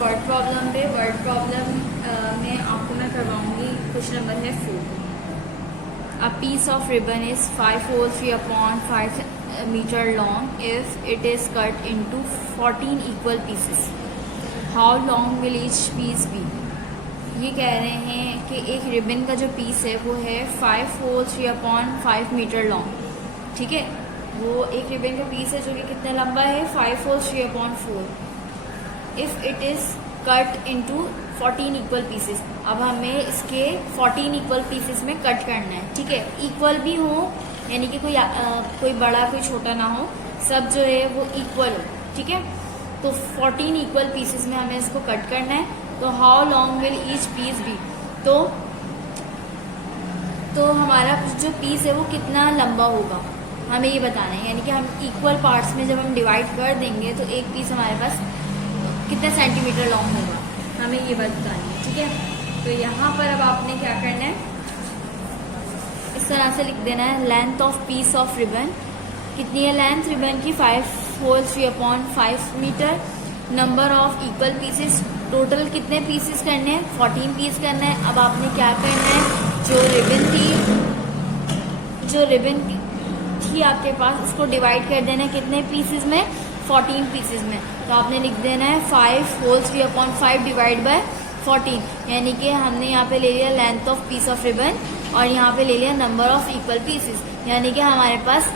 Word problem पे word problem में आपको मैं करवाऊंगी। क्वेश्चन नंबर है 4। A piece of ribbon is 5 whole 3/5 metre long if it is cut into 14 equal pieces. How long will each piece be. ये कह रहे हैं कि एक रिबन का जो पीस है वो है 5 होल 3/5 मीटर लॉन्ग। ठीक है, वो एक रिबन का पीस है जो कि कितना लंबा है, 5 whole 3/4। If it is cut into 14 equal pieces. अब हमें इसके 14 इक्वल पीसेस में कट करना है। ठीक है, इक्वल भी हो, यानी कि कोई बड़ा कोई छोटा ना हो, सब जो है वो इक्वल हो। ठीक है, तो 14 इक्वल पीसेस में हमें इसको कट करना है। तो how long will each piece be. तो हमारा जो पीस है वो कितना लंबा होगा हमें ये बताना है। यानी कि हम इक्वल पार्ट्स में जब हम डिवाइड कर देंगे तो एक पीस हमारे पास कितना सेंटीमीटर लॉन्ग होगा, हमें ये बात बतानी है। ठीक है, तो यहाँ पर अब आपने क्या करना है, इस तरह से लिख देना है length of piece of ribbon. कितनी है लेंथ रिबन की, 5 whole 3/5 metre. Number of equal pieces, total कितने पीसेस करने हैं, 14 पीस करना है। अब आपने क्या करना है, जो रिबन थी आपके पास, उसको डिवाइड कर देना है कितने पीसेस में, 14 पीसेस में। तो आपने लिख देना है 5 होल 3/5 डिवाइड बाय 14। यानी कि हमने यहाँ पे ले लिया length of piece of ribbon और यहाँ पे ले लिया नंबर ऑफ इक्वल पीसेस। यानी कि हमारे पास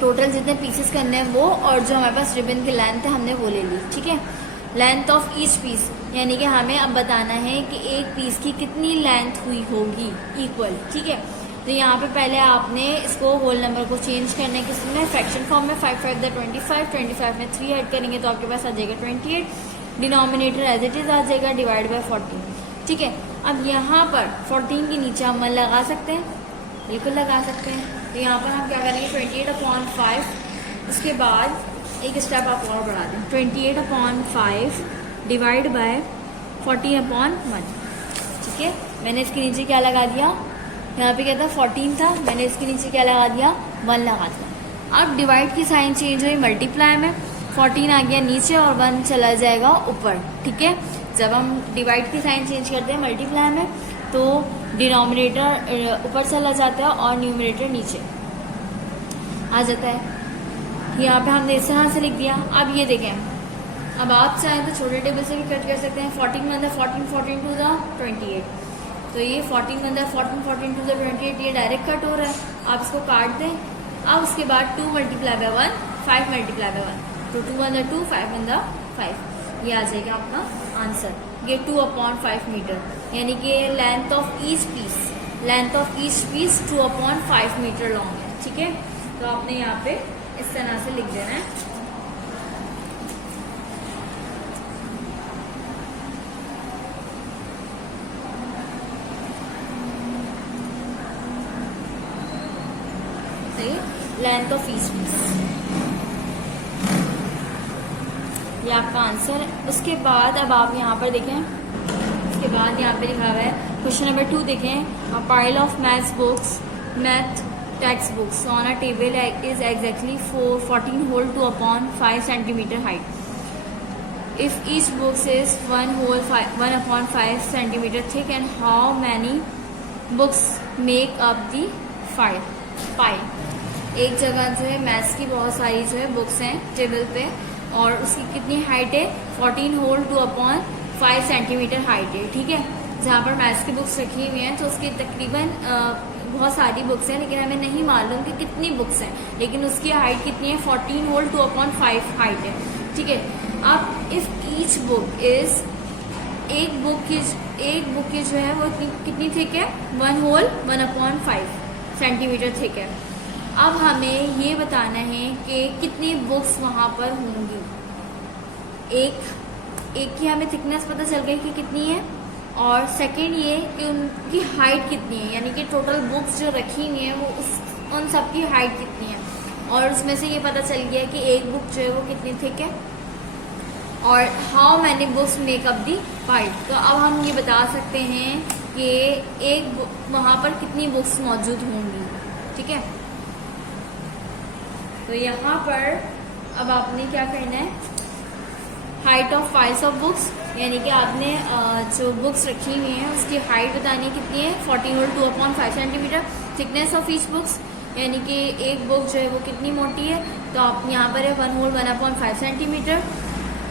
टोटल जितने पीसेस करने हैं वो, और जो हमारे पास रिबन की लेंथ है हमने वो ले ली। ठीक है, लेंथ ऑफ ईच पीस, यानी कि हमें अब बताना है कि एक पीस की कितनी लेंथ हुई होगी इक्वल। ठीक है, तो यहाँ पे पहले आपने इसको होल नंबर को चेंज करने के लिए फ्रैक्शन फॉर्म में 5 5 25 में 3 ऐड करेंगे तो आपके पास आ जाएगा 28। डिनोमिनेटर एज इट इज आ जाएगा डिवाइड बाय 14। ठीक है, अब यहाँ पर 14 के नीचे हम 1 लगा सकते हैं, बिल्कुल लगा सकते हैं। तो यहाँ पर हम क्या करेंगे 28/5, उसके बाद एक स्टेप आप और बढ़ा दें, 28/5 डिवाइड बाय 40/1। ठीक है, मैंने इसके नीचे क्या लगा दिया, यहाँ पे क्या था 14 था, मैंने इसके नीचे क्या लगा दिया, 1 लगा दिया। अब डिवाइड की साइन चेंज हुई मल्टीप्लाई में, 14 आ गया नीचे और 1 चला जाएगा ऊपर। ठीक है, जब हम डिवाइड की साइन चेंज करते हैं मल्टीप्लाई में तो डिनोमिनेटर ऊपर चला जाता है और न्यूमरेटर नीचे आ जाता है। यहाँ पे हमने इस तरह से लिख दिया। अब ये देखें, अब आप चाहें तो छोटे टेबल से भी कट कर सकते हैं। 14 × 14 14 2 28, तो ये 14 × 14 14 2 28, ये डायरेक्ट कट हो रहा है। आप इसको काट दें। अब उसके बाद 2 × 1 5 × 1, तो 2 × 2 5 × 5, ये आ जाएगा अपना आंसर। ये 2/5 मीटर, यानी कि length of each piece 2/5 metre long है। ठीक है, तो आपने यहाँ पे इस तरह से लिख देना है। लेंथ ऑफ ईच पीस, ये आपका आंसर है। उसके बाद अब आप यहाँ पर देखें, उसके बाद यहाँ पे लिखा हुआ है क्वेश्चन नंबर 2 देखें। A pile of math text books on a table is exactly 14 whole 2/5 centimetre height. If each books is 1 whole 1/5 centimetre thick and how many books make up the pile. एक जगह जो है maths की बहुत सारी जो है बुक्स हैं टेबल पे, और उसकी कितनी हाइट है, 14 होल 2/5 सेंटीमीटर हाइट है। ठीक है, जहाँ पर मैथ्स की बुक्स रखी हुई हैं तो उसकी तकरीबन बहुत सारी बुक्स हैं, लेकिन हमें नहीं मालूम कि कितनी बुक्स हैं, लेकिन उसकी हाइट कितनी है, 14 होल 2/5 हाइट है। ठीक है, अब इफ ईच बुक इज, एक बुक की जो है वो कितनी थिक है, 1 होल 1/5 सेंटीमीटर थिक है। अब हमें ये बताना है कि कितनी बुक्स वहाँ पर होंगी। एक की हमें थिकनेस पता चल गई कि कितनी है, और सेकंड ये कि उनकी हाइट कितनी है, यानी कि टोटल बुक्स जो रखी हुई हैं वो उन सब की हाइट कितनी है, और उसमें से ये पता चल गया कि एक बुक जो है वो कितनी थिक है, और how many books make up the pile. तो अब हम ये बता सकते हैं कि एक वहाँ पर कितनी बुक्स मौजूद होंगी। ठीक है, तो यहाँ पर अब आपने क्या करना है, height of files of books, यानी कि आपने जो बुक्स रखी हुई हैं उसकी हाइट बतानी है कितनी है, 14 whole 2/5 centimetre. Thickness of each books, यानी कि एक बुक जो है वो कितनी मोटी है, तो आप यहाँ पर है 1 होल 1/5 सेंटीमीटर।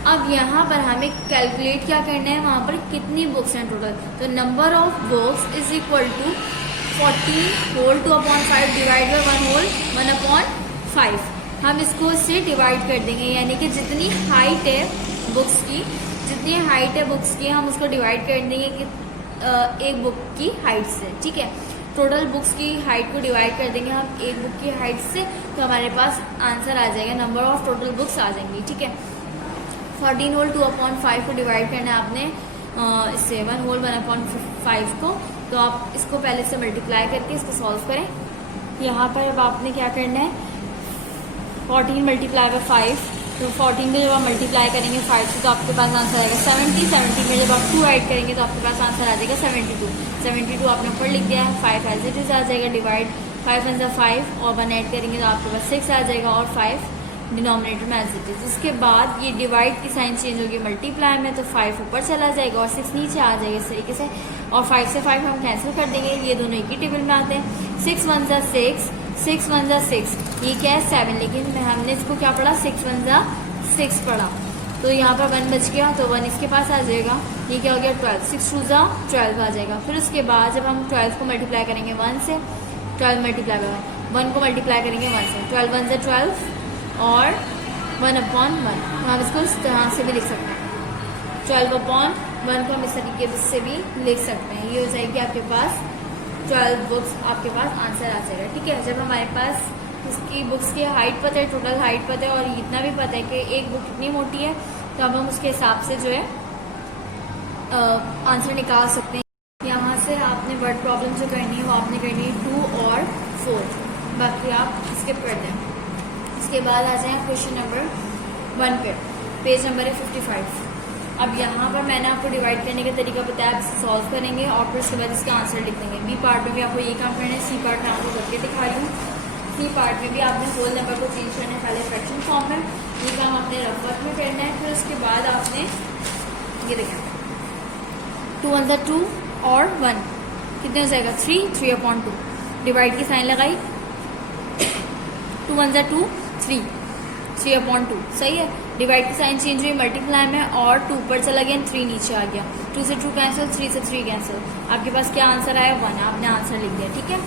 अब यहाँ पर हमें कैलकुलेट क्या करना है, वहाँ पर कितनी बुक्स हैं टोटल, तो number of books is equal to 14 whole 2/5 divide by 1 whole 1/5। हम इसको इससे डिवाइड कर देंगे, यानी कि जितनी हाइट है बुक्स की, जितनी हाइट है बुक्स की हम उसको डिवाइड कर देंगे कि एक बुक की हाइट से। ठीक है, टोटल बुक्स की हाइट को डिवाइड कर देंगे हम एक बुक की हाइट से, तो हमारे पास आंसर आ जाएगा, नंबर ऑफ टोटल बुक्स आ जाएंगी। ठीक है, 14 होल 2/5 को डिवाइड करना है आपने इससे 1 होल 1/5 को, तो आप इसको पहले से मल्टीप्लाई करके इसको सॉल्व करें। यहाँ पर अब आपने क्या करना है, 14 मल्टीप्लाई बाई 5, तो 14 को जब आप मल्टीप्लाई करेंगे 5 से तो आपके पास आंसर आएगा 70। 70 में जब आप 2 ऐड करेंगे तो आपके पास आंसर आ जाएगा 72। 72 आपने ऊपर लिख दिया है, 5 एज इट इज आ जाएगा, डिवाइड 5 × 5 और 1 ऐड करेंगे तो आपके पास 6 आ जाएगा, और 5 डिनोमिनेटर में एज इट इज। उसके बाद ये डिवाइड की साइन चेंज होगी मल्टीप्लाई में, तो 5 ऊपर चला जाएगा और 6 नीचे आ जाएगा इस तरीके से, और 5 से 5 हम कैंसिल कर देंगे, ये दोनों एक ही टेबल में आते हैं। 6 1 ज़ा 6, 6 1 ज़ा 6, ये क्या है 7, लेकिन हमने इसको क्या पढ़ा 6 1 ज़ा 6 पढ़ा, तो यहाँ पर 1 बच गया, तो 1 इसके पास आ जाएगा, ये क्या हो गया 12, 6 2 ज़ा 12 आ जाएगा। फिर उसके बाद जब हम 12 को मल्टीप्लाई करेंगे 1 से, 12 मल्टीप्लाई बाय 1 को मल्टीप्लाई करेंगे 1 से, 12 1 ज़ा 12 और 1/1, हम इसको इस तरह से भी लिख सकते हैं, 12/1 को हम इस तरीके से भी लिख सकते हैं। ये हो जाएगी आपके पास 12 बुक्स, आपके पास आंसर आ जाएगा। ठीक है, जब हमारे पास उसकी बुक्स की हाइट पता है, टोटल हाइट पता है, और इतना भी पता है कि एक बुक कितनी मोटी है, तो अब हम उसके हिसाब से जो है आंसर निकाल सकते हैं। यहाँ से आपने वर्ड प्रॉब्लम जो करनी है वो आपने करनी है 2 और 4, बाकी आप स्किप कर दें। इसके बाद आ जाए क्वेश्चन नंबर 1 पे, पेज नंबर है 55। अब यहाँ पर मैंने आपको डिवाइड करने का तरीका बताया, आप इसे सॉल्व करेंगे और फिर उसके बाद इसका आंसर लिख देंगे। बी पार्ट में भी आपको ये काम करना है, सी पार्ट में आपको करके दिखा रही हूँ। सी पार्ट में भी आपने होल नंबर को चेंज करना है, पहले फ्रैक्शन फॉर्म में, ये काम आपने रफ वर्क में करना है। फिर उसके बाद आपने ये देखा 2 1 ज़ा 2 और 1 कितने हो जाएगा 3, 3/2, डिवाइड की साइन लगाई, 2 1 ज़ा 2 3, 3/2, सही है। डिवाइड की साइन चेंज हुई मल्टीप्लाई में, और 2 ऊपर चला गया, 3 नीचे आ गया, 2 से 2 कैंसिल, 3 से 3 कैंसिल, आपके पास क्या आंसर आया 1, आपने आंसर लिख दिया। ठीक है,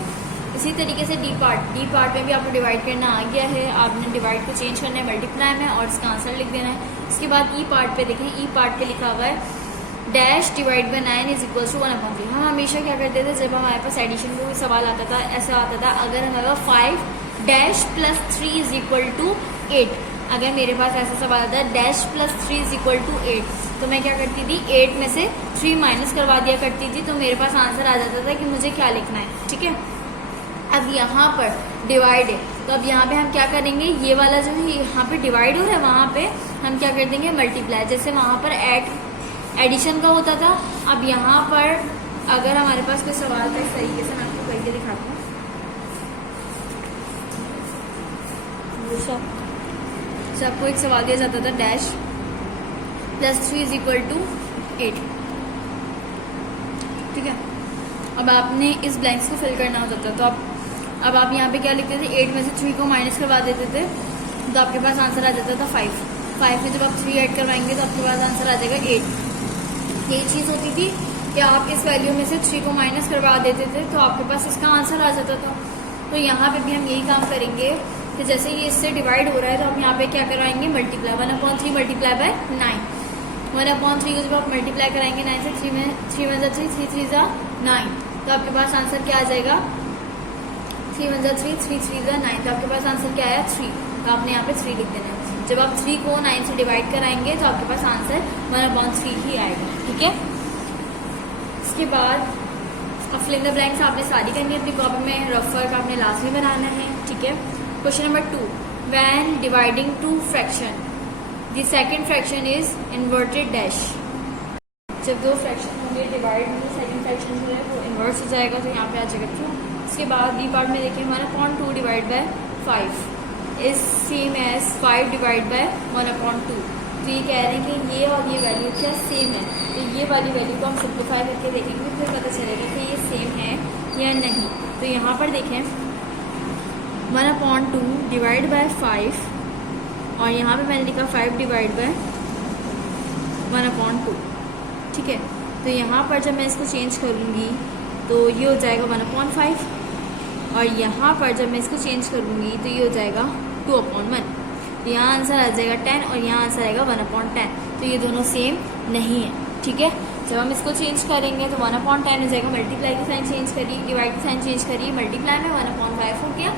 इसी तरीके से डी पार्ट में भी आपको डिवाइड करना आ गया है, आपने डिवाइड को चेंज करना है मल्टीप्लाई में और इसका आंसर लिख देना है। इसके बाद ई पार्ट पे देखें, ई पार्ट पे लिखा हुआ है dash divide by 9 is equal to 1/3। हम हमेशा क्या करते थे, जब हमारे पास एडिशन का कोई सवाल आता था, ऐसा आता था अगर हमारे पास 5 dash plus 3 is equal to 8, अगर मेरे पास ऐसा सवाल आता है dash plus 3 is equal to 8, तो मैं क्या करती थी 8 में से 3 माइनस करवा दिया करती थी, तो मेरे पास आंसर आ जाता था कि मुझे क्या लिखना है। ठीक है, अब यहाँ पर डिवाइड है, तो अब यहाँ पे हम क्या करेंगे, ये वाला जो है यहाँ पे डिवाइड हो रहा है, वहाँ पे हम क्या कर देंगे मल्टीप्लाई, जैसे वहाँ पर एडिशन का होता था। अब यहाँ पर अगर हमारे पास कोई सवाल था, इस तरीके से मैं आपको करके दिखाती हूँ। आपको एक सवाल दिया जाता था dash plus 3 is equal to 8, ठीक है। अब आपने इस ब्लैंक्स को फिल करना होता था, तो अब आप यहाँ पे क्या लिखते थे, 8 में से 3 को माइनस करवा देते थे, तो आपके पास आंसर आ जाता था 5 में जब आप 3 ऐड करवाएंगे तो आपके पास आंसर आ जाएगा 8। यही चीज़ होती थी कि आप इस वैल्यू में से 3 को माइनस करवा देते थे, तो आपके पास इसका आंसर आ जाता था। तो यहाँ पे भी हम यही काम करेंगे कि जैसे ये इससे डिवाइड हो रहा है, तो आप यहाँ पे क्या करवाएंगे मल्टीप्लाई, 1/3 मल्टीप्लाई बाय 9, 1/3 को जब आप मल्टीप्लाई कराएंगे 9 से, 3 में 3 × 3, 3 3 ज़ा 9, तो आपके पास आंसर क्या आ जाएगा 3 × 3, 3 3 ज़ा 9, तो आपके पास आंसर क्या आया 3, तो आपने यहाँ पे 3 लिख देना है। जब आप 3 को 9 से डिवाइड कराएंगे तो आपके पास आंसर 1/3 ही आएगा, ठीक है। इसके बाद अब फिल इन द ब्लैंक्स आपने सारी करनी है अपनी कॉपी में, रफ वर्क आपने लास्ट में बनाना है, ठीक है। Question number 2, when dividing to fraction the second fraction is inverted dash. जब दो फ्रैक्शन होंगे डिवाइड में, सेकंड फ्रैक्शन जो है वो इन्वर्स हो जाएगा, तो यहाँ पे आ जाएगा ट्रू। इसके बाद डी पार्ट में देखिए 1/2 divide by 5 is same as 5 divide by 1/2। तो ये कह रहे हैं कि ये और ये वैल्यू क्या सेम है, तो ये वाली वैल्यू को हम सिंप्लीफाई करके देखेंगे, फिर पता चलेगा कि ये सेम है या नहीं। तो यहाँ पर देखें 1/2 डिवाइड बाय 5 और यहाँ पे मैंने लिखा 5 डिवाइड बाय 1/2, ठीक है। तो यहाँ पर जब मैं इसको चेंज करूँगी तो ये हो जाएगा 1/5 और यहाँ पर जब मैं इसको चेंज करूँगी तो ये हो जाएगा 2/1। तो यहाँ आंसर आ जाएगा 10 और यहाँ आंसर आएगा 1/10। तो ये दोनों सेम नहीं है, ठीक है। जब हम इसको चेंज करेंगे तो 1/10 हो जाएगा, मल्टीप्लाई की साइन चेंज करिए, डिवाइड की साइन चेंज करिए, मल्टीप्लाई में 1/5 हो गया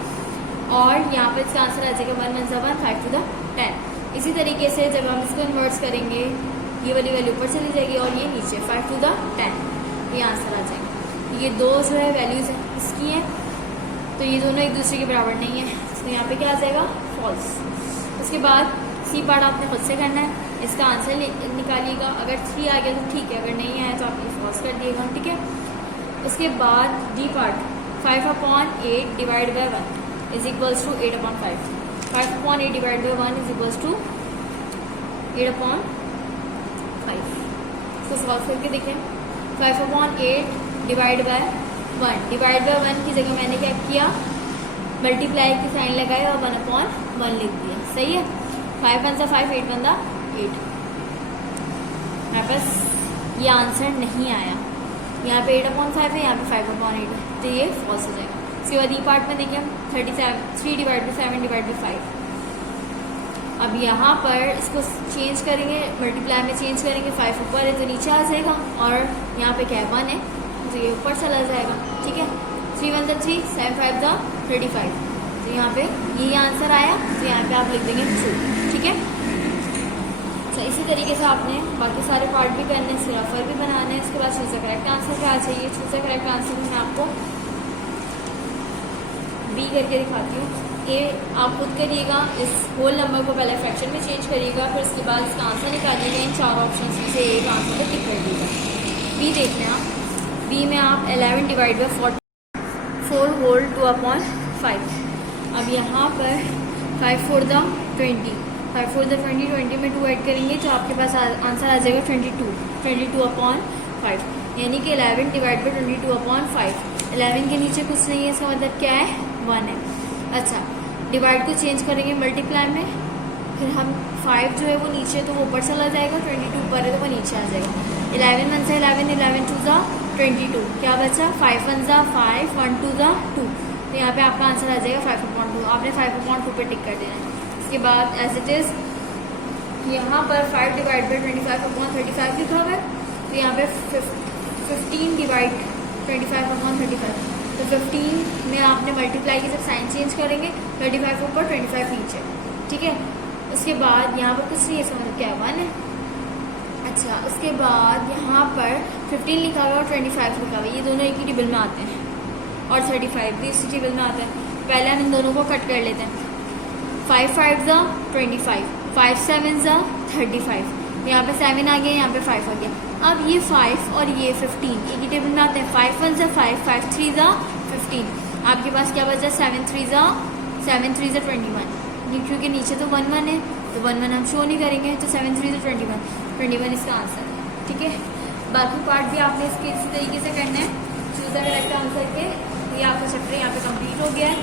और यहाँ पर इसका आंसर आ जाएगा 1 1 1 5 to the 10। इसी तरीके से जब हम इसको इन्वर्ट्स करेंगे ये वाली वैल्यू ऊपर चली जाएगी और ये नीचे 5 to the 10, ये आंसर आ जाएगा। ये दो जो है वैल्यूज इसकी हैं, तो ये दोनों एक दूसरे के बराबर नहीं है, तो यहाँ पे क्या आ जाएगा फॉल्स। उसके बाद सी पार्ट आपने खुद से करना है, इसका आंसर निकालिएगा, अगर 3 आ गया तो ठीक है, अगर नहीं आया तो आप ये फॉल्स कर दिएगा, ठीक है। उसके बाद D part 5/8 divide by 1 is equals to 8/5। 5/8 divide by 1 is equals to 8/5। इसको सॉल्व करके देखें। 5/8 डिवाइड बाय 1 की जगह मैंने क्या किया, मल्टीप्लाई की साइन लगाया और 1/1 लिख दिया, सही है। 5 1 5 8 1 8। मेरे पास ये आंसर नहीं आया, यहाँ पे 8/5 है, यहाँ पे 5/8 है, तो ये फॉल्स हो जाएगा। इसके बाद ई पार्ट में देखिए हम 3 डिवाइड बाई 7 डिवाइड बाई 5। अब यहाँ पर इसको चेंज करेंगे, मल्टीप्लाई में चेंज करेंगे, 5 ऊपर है तो नीचे आ जाएगा और यहाँ पे क्या है 1 है तो ये ऊपर चला जाएगा, ठीक है। 3 1 3 7 5 35, तो यहाँ पे यही आंसर आया, तो यहाँ पे आप लिख देंगे ट्रू, ठीक है। तो इसी तरीके से आपने बाकी सारे पार्ट भी करने हैं, सिराफर भी बनाना है। इसके बाद चूज द करेक्ट आंसर क्या चाहिए, चूज द करेक्ट आंसर मैं आपको बी करके दिखाती हूँ। ए आप खुद करिएगा, इस होल नंबर को पहले फ्रैक्शन में चेंज करिएगा, फिर उसके बाद इसका आंसर निकालिएगा, इन 4 ऑप्शन में से एक आंसर को टिक कर दीजिएगा। बी देख लें आप, बी में आप 11 डिवाइड बाई 4 होल 2/5। अब यहाँ पर 5 4 the 20, 5 4 the 20, 20 में 2 ऐड करेंगे तो आपके पास आंसर आ जाएगा 22/5, यानी कि 11 डिवाइड बाई 22/5। 11 के नीचे कुछ नहीं है, इसका मतलब क्या है 1 है। अच्छा, डिवाइड को चेंज करेंगे मल्टीप्लाई में, फिर हम 5 जो है वो नीचे तो वो ऊपर चला जाएगा, 22 ऊपर है तो वो नीचे आ जाएगा। 11 1 से 11, 11 2 the 22, क्या बचा 5 1 the 5, 1 2 the 2, तो यहाँ पे आपका आंसर आ जाएगा 5/2। आपने 5/2 पे टिक कर देना है। इसके बाद एज इट इज़ यहाँ पर 5 डिवाइड बाई 25/35 लिखा हुआ है, तो यहाँ पे 15 डिवाइड 25/35, तो 15 में आपने मल्टीप्लाई की जब साइन चेंज करेंगे 35 ऊपर 25 नीचे, ठीक है। उसके बाद यहाँ पर कुछ नहीं है, समझ क्या 1 है। अच्छा, उसके बाद यहाँ पर 15 लिखा हुआ है और 25 लिखा हुआ है, ये दोनों एक ही टेबल में आते हैं और 35 भी इसी टेबल में आता है। पहले हम इन दोनों को कट कर लेते हैं। 5 5 the 25, 5 7 the 35, यहाँ पे 7 आ गया, यहाँ पे 5 आ गया। अब ये 5 और ये 15 एक ही टेबल में आते हैं। 5 1 the 5, 5 3 the 15, आपके पास क्या बचा 7 3 the 21, क्योंकि नीचे तो 1 1 है तो 1 1 हम शो नहीं करेंगे, तो 7 3 the 21 इसका आंसर है, ठीक है। बाकी पार्ट भी आपने इसके इसी तरीके से करना है, चूज द करेक्ट आंसर के। ये आपका चैप्टर यहाँ पे कंप्लीट हो गया है।